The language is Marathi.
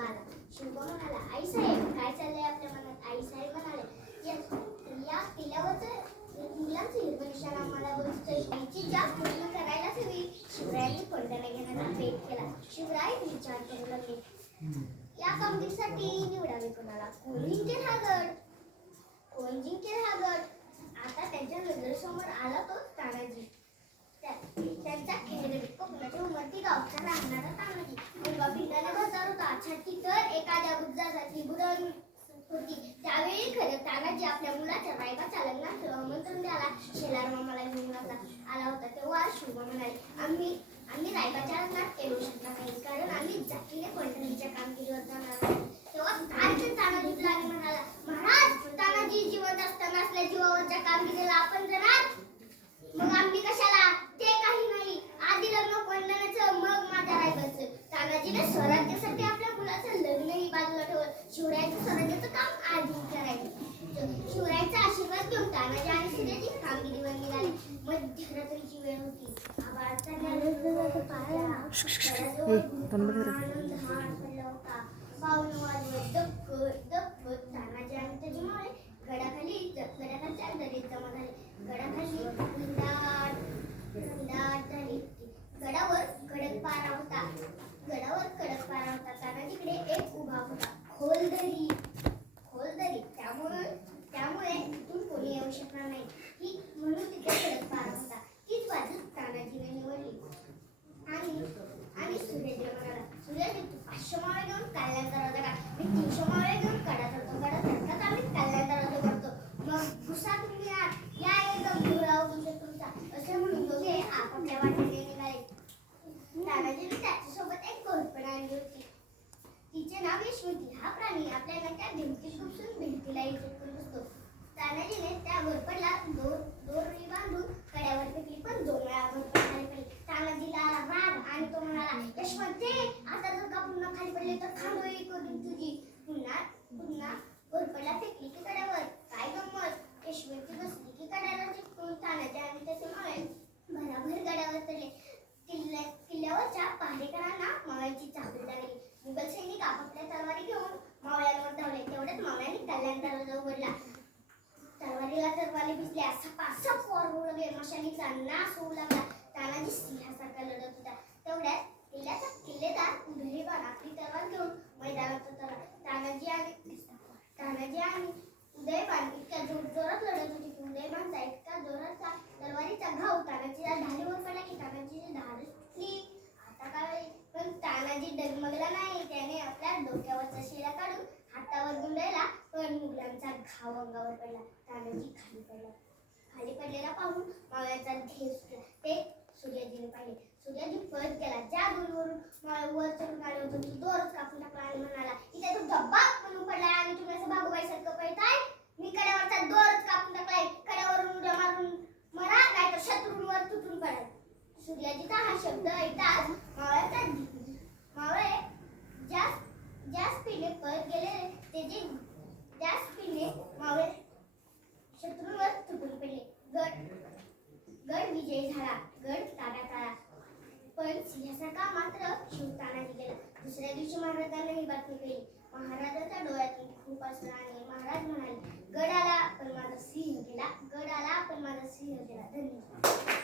आला शिवबा म्हणाला आई साहेब काय चाललंय आपल्या मनात? आई साहेब म्हणाले "या- या किल्ल्यावरचं मुलांचं हिरवण आम्हाला बोलतोय याची जास्त पूर्ण करायलाच हवी. शिवरायांनी कोंडाणा घेण्याचा भेट केला. शिवराय विचार करू लागले या कामगिरीसाठी निवडावे कोणाला? कोण जिंकेल हा गड कोण जिंकेल हा गड आता त्यांच्या नजरेसमोर आला तो तानाजी त्या- त्यांचा खेळ कोकणाच्या उमरती गावचा राहणारा तानाजी मुलगा पिंडाला घालणार होता छाती तर बुद्धासाठी बुडवून होती. त्यावेळी खरं तानाजी आपल्या मुलाच्या रायबाच्या लग्नाचं आमंत्रण द्यायला शेलार मामाला घेऊन आला आला होता. तेव्हा शुभ म्हणाले आम्ही आम्ही रायबाच्या लग्नात येऊ शकणार नाही कारण आम्ही जातीने पंढरीच्या कामगिरीवर जाणार आहोत." तेव्हा म्हणाला महाराज तानाजी जिवंत असताना असल्या जीवावरच्या कामगिरीला आपण जाणार मग आम्ही कशाला? ते काही नाही. आधी लग्न कोंडाण्याचं मग माझ्या रायबाचं तानाजीने स्वराज्यासाठी तानाजी आणि सूर्याची कामगिरीवर निघाले मध्यरात्रीची वेळ होती आभाळाचा न्याहाळलेला पाया, घराजवळ आनंद हा पडला होता पाऊण वाजवत दपकत दपकत तानाजी आणि त्याची मुले गडाखाली गडाखालच्या दरीत जमा झाले गडाखाली घनदाट घनदाट झाली होती गडावर कडक पारा होता गडावर कडक पारा होता तानाजीकडे एक उभा होता खोल दरी खोल दरी त्यामुळे त्यामुळे तिथून कोणी येऊ शकणार नाही ही म्हणून तिथे कडक पारा होता तीच बाजू तानाजीने निवडली आणि आणि सूर्यदेव म्हणाला सूर्यदेव तू पाचशे मावळे घेऊन कल्याण दरवाजा का मी तीनशे मावळे घेऊन कडा करतो कडा धरतात आम्ही कल्याण दरवाजा करतो मग घुसा तुम्ही आत या एकदम धुराव घुसा तुमचा असे म्हणून दोघे आपापल्या वाटेने निघाले तानाजीने त्याच्यासोबत एक घोरपण आणली होती. तिचे नाव यशवंती. हा प्राणी आपल्याला त्या भिंतीत घुसून भिंतीला चिटकून बसतो तानाजीने त्या घोरपडला दोर दोरी बांधून कड्यावर फेकली पण दोन वेळा घोरपड खाली पडली तानाजीला आला राग आणि तो म्हणाला यशवंते आता जर का पुन्हा खाली पडले तर खांडोळी करून तुझी पुन्हा पुन्हा घोरपडला फेकली की कड्यावर काय गंमत यशवंती बसली की कड्याला चिटकून तानाजी आणि त्याचे मावळे भराभर गड्यावर चढले किल्ल्या किल्ल्यावरच्या पहारेकरांना मावळ्यांची चाहूल लागली मुघल सैनिक आपापल्या तलवारी घेऊन मावळ्यांवर धावले दरवाजा उघडला तलवारीला तरवारी भिजल्या सपासप वर मशालीचा नाश होऊ लागला. तानाजी सिंहासारखा लढत होता. तेवढ्यात किल्ल्याचा किल्लेदार उदयबान आपली तलवार घेऊन मैदानात उतरला. तानाजी आणि तानाजी आणि उदयबान इतक्या जोर जोरात लढत होती की उदयबानचा इतका जोराचा तलवारीचा घाव तानाजीला ढालीवर पडला की तानाजीची ढाल सुटली आता काय पण तानाजी डगमगला नाही. त्याने आपल्या डोक्यावरचा शिरा काढून पण घाव अंगावर पडला तानाजी खाली पडला. खाली पडलेला पाहून मावळ्याचा ध्येय ते सूर्याजीने पाहिले. सूर्याजी पळत गेला. ज्या दोरीवरून वर चढून आले होते. तो दोरच कापून टाकला आणि म्हणाला इथे तो धब्बा म्हणून पडलाय आणि तुम्ही असं भागोबाईसारखं पळताय मी कड्यावरचा दोरच कापून टाकलाय. कड्यावरून उड्या मारून मरा नाही तर शत्रूंवर तुटून पडाल. सूर्याजीचा हा शब्द ऐकताच मावळ्याचा मावळे ज्या ज्या स्पीडने पळत गेले ते जे मावळे शत्रूंवर तुटून पडले. गड गड विजय झाला. गड ताब्यात आला. पण सिंहासारखा मात्र शिवताना गेला दुसऱ्या दिवशी महाराजांना ही बातमी केली महाराजाच्या डोळ्यातून खूप असला आणि महाराज म्हणाले गड आला पण माझा सिंह गेला. गड आला पण माझा सिंह गेला. धन्यवाद.